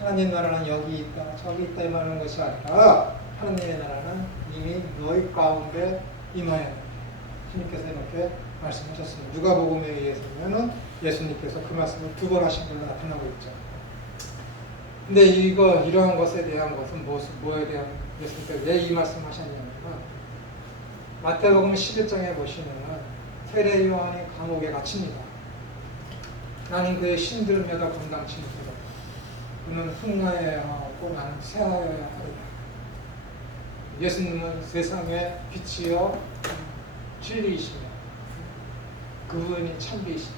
하나님 나라는 여기 있다 저기 있다 임하는 것이 아니라 하나님의 나라는 이미 너희 가운데 임하는 거예요. 주님께서 이렇게 말씀하셨습니다. 누가복음에 의해서는 예수님께서 그 말씀을 2번 하신 걸로 나타나고 있죠. 근데 이러한 것에 대한 것은 뭐에 대한 예수님께서 왜 이 말씀하셨냐면 마태복음 11장에 보시면 세례 요한이 감옥에 갇힙니다. 나는 그의 신들매가 감당치 못하다. 그는 흥하여야 하고 나는 쇠하여야 하리라. 예수님은 세상의 빛이요 진리이시며 그분이 참비이시죠.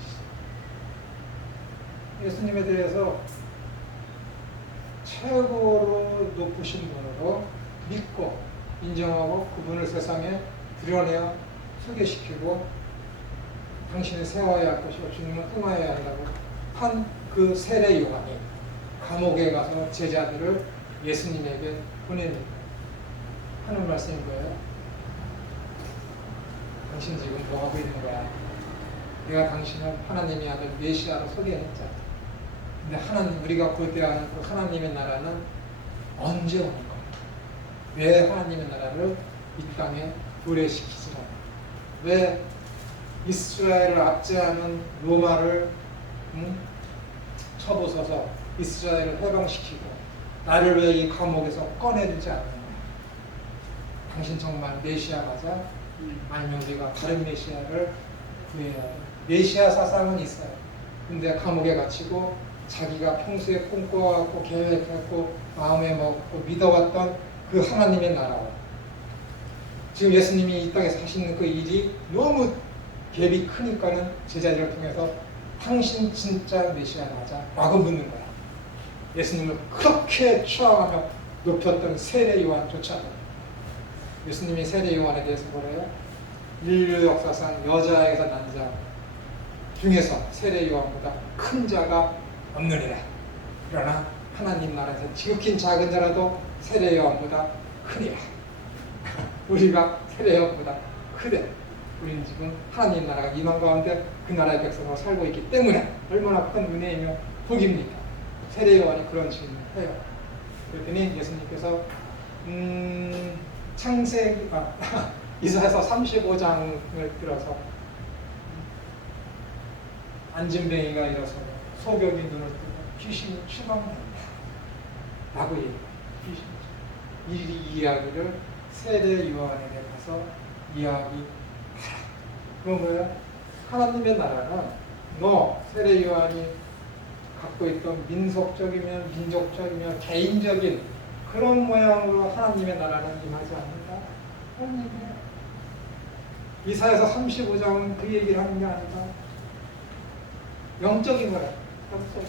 예수님에 대해서 최고로 높으신 분으로 믿고 인정하고 그분을 세상에 드러내어 소개시키고 당신은 세워야 할 것이고 주님은 흥하여야 한다고 한 그 세례 요한이 감옥에 가서 제자들을 예수님에게 보냅니다. 하는 말씀인 거예요. 당신 지금 뭐 하고 있는 거야? 내가 당신을 하나님의 아들 메시아로 소개했잖아. 근데 우리가 고대하는 그 하나님의 나라는 언제 오는 거야? 왜 하나님의 나라를 이 땅에 도래시키지 않아? 왜 이스라엘을 압제하는 로마를 쳐부숴서 이스라엘을 해방시키고 나를 왜 이 감옥에서 꺼내주지 않는 거야? 당신 정말 메시아 맞아? 아니면 우리가 다른 메시아를 구해야 돼? 메시아 사상은 있어요. 근데 감옥에 갇히고 자기가 평소에 꿈꿔왔고 계획했고 마음에 먹고 믿어왔던 그 하나님의 나라와 지금 예수님이 이 땅에서 하시는 그 일이 너무 갭이 크니까는 제자들을 통해서 당신 진짜 메시아 맞아? 라고 묻는 거야. 예수님을 그렇게 추앙하며 높였던 세례 요한조차도 예수님이 세례 요한에 대해서 뭐래요? 인류 역사상 여자에게서 난 자 중에서 세례 요한보다 큰 자가 없느니라. 그러나 하나님 나라에서 지극히 작은 자라도 세례 요한보다 크니라. 우리가 세례 요한보다 크대. 우리는 지금 하나님 나라가 임한 가운데 그 나라의 백성으로 살고 있기 때문에 얼마나 큰 은혜이며 복입니까? 세례 요한이 그런 질문을 해요. 그랬더니 예수님께서 창세기 이사야서 35장을 들어서 안진뱅이가 일어서고 소경이 눈을 뜨고 귀신이 추방된다 라고 얘기해요. 이 이야기를 세례 요한에게 가서 이야기하라. 그건 뭐예요? 하나님의 나라는 너 세례 요한이 갖고 있던 민속적이며 민족적이며 개인적인 그런 모양으로 하나님의 나라는 임하지 않는다. 그런 얘기예요. 이사야서 35장은 그 얘기를 하는 게 아니라 영적인 거라. 영적인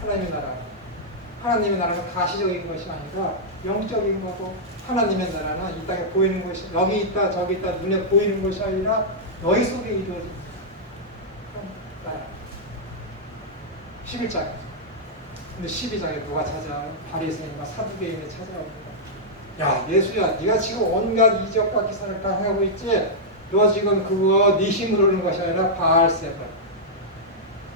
하나님의 나라. 하나님의 나라는 가시적인 것이 아니라 영적인 거고 하나님의 나라는 이 땅에 보이는 것이 여기 있다 저기 있다 눈에 보이는 것이 아니라 너희 속에 이루어진 나라. 11장. 근데 12장에 누가 찾아와요? 바리새인과 사두개인이 찾아옵니다. 야 예수야 네가 지금 온갖 이적과 기사를 다 하고 있지? 너 지금 그거 네 힘으로 하는 것이 아니라 바알세바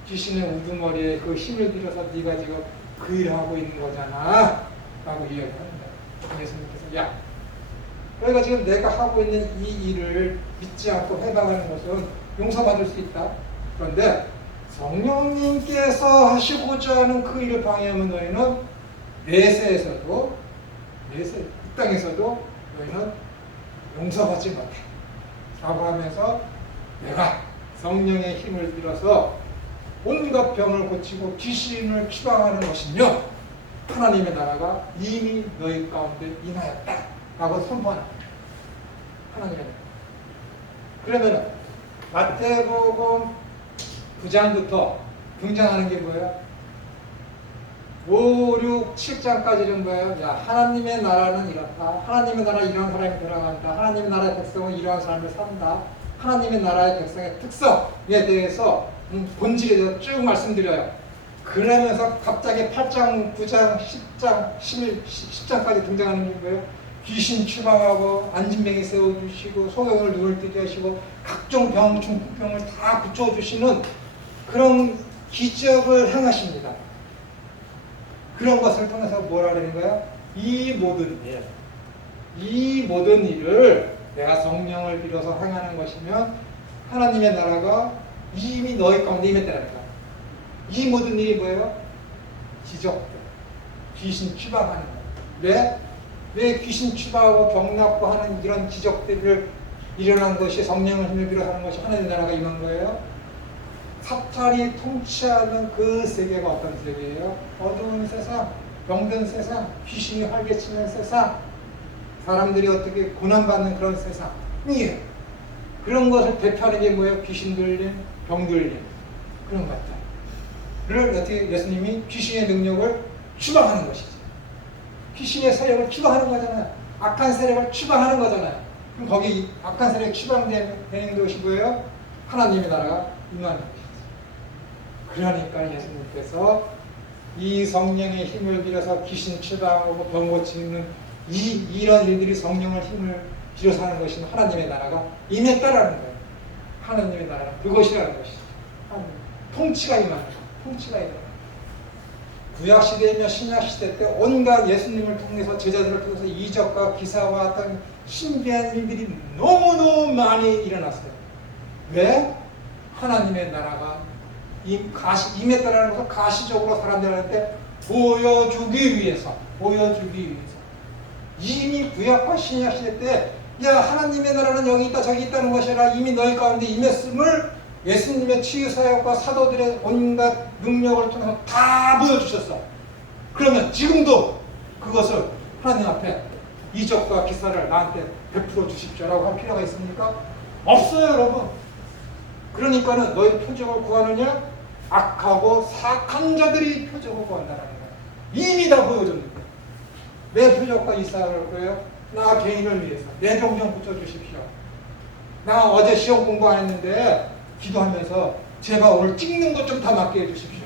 귀신의 우두머리에 그 힘을 들여서 네가 지금 그 일을 하고 있는 거잖아 라고 이야기합니다. 예수님께서 야 너희가 지금 내가 하고 있는 이 일을 믿지 않고 해방하는 것은 용서받을 수 있다. 그런데 성령님께서 하시고자 하는 그 일을 방해하면 너희는 내세에서도 이 땅에서도 너희는 용서받지 못해 라고 하면서 내가 성령의 힘을 빌어서 온갖 병을 고치고 귀신을 추방하는 것이며 하나님의 나라가 이미 너희 가운데 임하였다 라고 선포하는 하나님의 나라. 그러면 마태복음 9장부터 등장하는 게 뭐예요? 5, 6, 7장까지는 뭐예요? 야, 하나님의 나라는 이렇다. 하나님의 나라에 이러한 사람이 들어간다. 하나님의 나라의 백성은 이러한 삶을 산다. 하나님의 나라의 백성의 특성에 대해서 본질에 대해서 쭉 말씀드려요. 그러면서 갑자기 8장, 9장, 10장, 10장까지 등장하는 게 뭐예요? 귀신 추방하고 안진뱅이 세워주시고 소경을 눈을 뜨게 하시고 각종 병, 중풍병을 다 고쳐주시는 그런 기적을 행하십니다. 그런 것을 통해서 뭐라 그러는 거야? 이 모든 일을 내가 성령을 빌어서 행하는 것이면 하나님의 나라가 이미 너희 가운데 임했다는 거야. 이 모든 일이 뭐예요? 기적들. 귀신 추방하는 거야. 왜 귀신 추방하고 병 낫고 하는 이런 기적들을 일어난 것이 성령의 힘을 빌어서 하는 것이 하나님의 나라가 임한 거예요? 사탄이 통치하는 그 세계가 어떤 세계예요? 어두운 세상, 병든 세상, 귀신이 활개치는 세상, 사람들이 어떻게 고난받는 그런 세상이에요. 그런 것을 대표하는 게 뭐예요? 귀신 들림, 병 들림, 그런 것들을 어떻게 예수님이 귀신의 능력을 추방하는 것이죠. 귀신의 세력을 추방하는 거잖아요. 악한 세력을 추방하는 거잖아요. 그럼 거기 악한 세력이 추방되는 것이 뭐예요? 하나님의 나라가 임하는 것이죠. 그러니까 예수님께서 이 성령의 힘을 빌어서 귀신 추방하고 병 고치는 이런 일들이 성령의 힘을 빌어서 하는 것이 하나님의 나라가 임했다라는 거예요. 하나님의 나라는 그것이라는 것이죠. 통치가 임하는 거예요. 통치가 임하는 거예요. 구약시대이며 신약시대 때 온갖 예수님을 통해서 제자들을 통해서 이적과 기사와 어떤 신비한 일들이 너무너무 많이 일어났어요. 왜? 하나님의 나라가 임했다라는 것을 가시적으로 사람들한테 보여주기 위해서 이미 구약과 신약 시대 때 야 하나님의 나라는 여기 있다 저기 있다는 것이 아니라 이미 너희 가운데 임했음을 예수님의 치유사역과 사도들의 온갖 능력을 통해서 다 보여주셨어. 그러면 지금도 그것을 하나님 앞에 이적과 기사를 나한테 베풀어 주십시오라고 할 필요가 있습니까? 없어요, 여러분. 그러니까는 너희 표적을 구하느냐? 악하고 사악한 자들이 표적을 구한다는 거예요. 이미 다 보여줬는데 내 표적과 이사를 거예요? 나 개인을 위해서 내 병 좀 고쳐주십시오. 나 어제 시험 공부 안 했는데 기도하면서 제발 오늘 찍는 것 좀 다 맞게 해주십시오.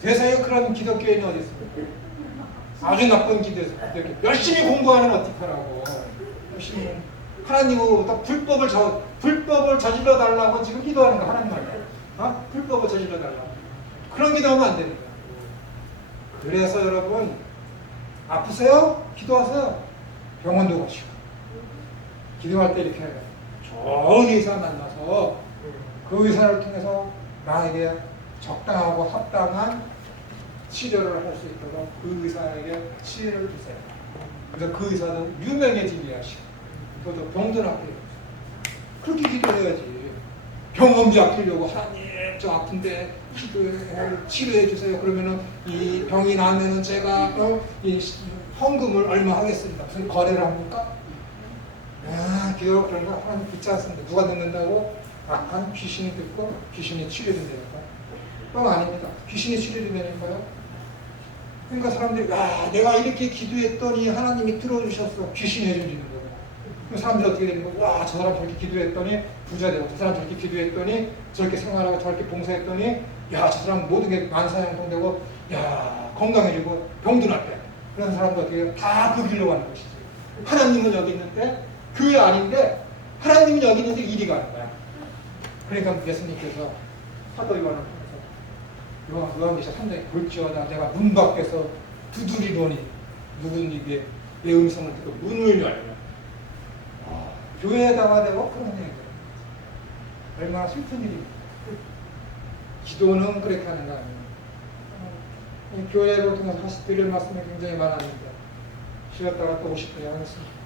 세상에 그런 기독교인이 어디 있습니까? 아주 나쁜 기도에서 열심히 공부하는 어떡하라고. 열심히 하나님으로부터 불법을 저질러 달라고 지금 기도하는 거 하나님한테. 불법을 저질러 달라고. 그런 기도하면 안 됩니다. 그래서 여러분 아프세요? 기도하세요. 병원도 가시고 기도할 때 이렇게 해요. 좋은 의사 만나서 그 의사를 통해서 나에게 적당하고 합당한 치료를 할 수 있도록 그 의사에게 치료를 주세요. 그래서 그 의사도 유명해지게 하시고 또도 병도 낫게 해주세요. 그렇게 기도해야지. 병 언제 아프려고 하나님 저 아픈데 치료해 주세요. 그러면은 이 병이 나면은 제가 이 헌금을 얼마 하겠습니다. 무슨 거래를 합니까? 기도가 그런 거 하나님 듣지 않습니다. 누가 듣는다고? 악한 귀신이 듣고 귀신이 치료된다니까. 뻥 아닙니다. 귀신이 치료된다니까요. 그러니까 사람들이 내가 이렇게 기도했더니 하나님이 들어주셨어. 귀신이 해주는 거예요. 그럼 사람들이 어떻게 되는 거예요? 저 사람 저렇게 기도했더니 부자 되고, 저 사람 저렇게 기도했더니 저렇게 생활하고 저렇게 봉사했더니 저 사람 모든 게 만사형통되고 건강해지고 병도 낫대. 그런 사람도 어떻게 해요? 다 그 길로 가는 것이지. 하나님은 여기 있는데 교회 아닌데 하나님은 여기 있는데 이리 가는 거야. 그러니까 예수님께서 사도 요한을 통해서 요한계시록 3장에 볼지어다 내가 문 밖에서 두드리더니 누구에게 내 음성을 듣고 문을 열면 교회에다가 대고 그런 얘기예요. 얼마나 슬픈 일입니까? 기도는 그렇게 하는 거 아니에요. 교회를 통해서 다시 드릴 말씀이 굉장히 많았는데 쉬었다가 또 50분에 하겠습니다.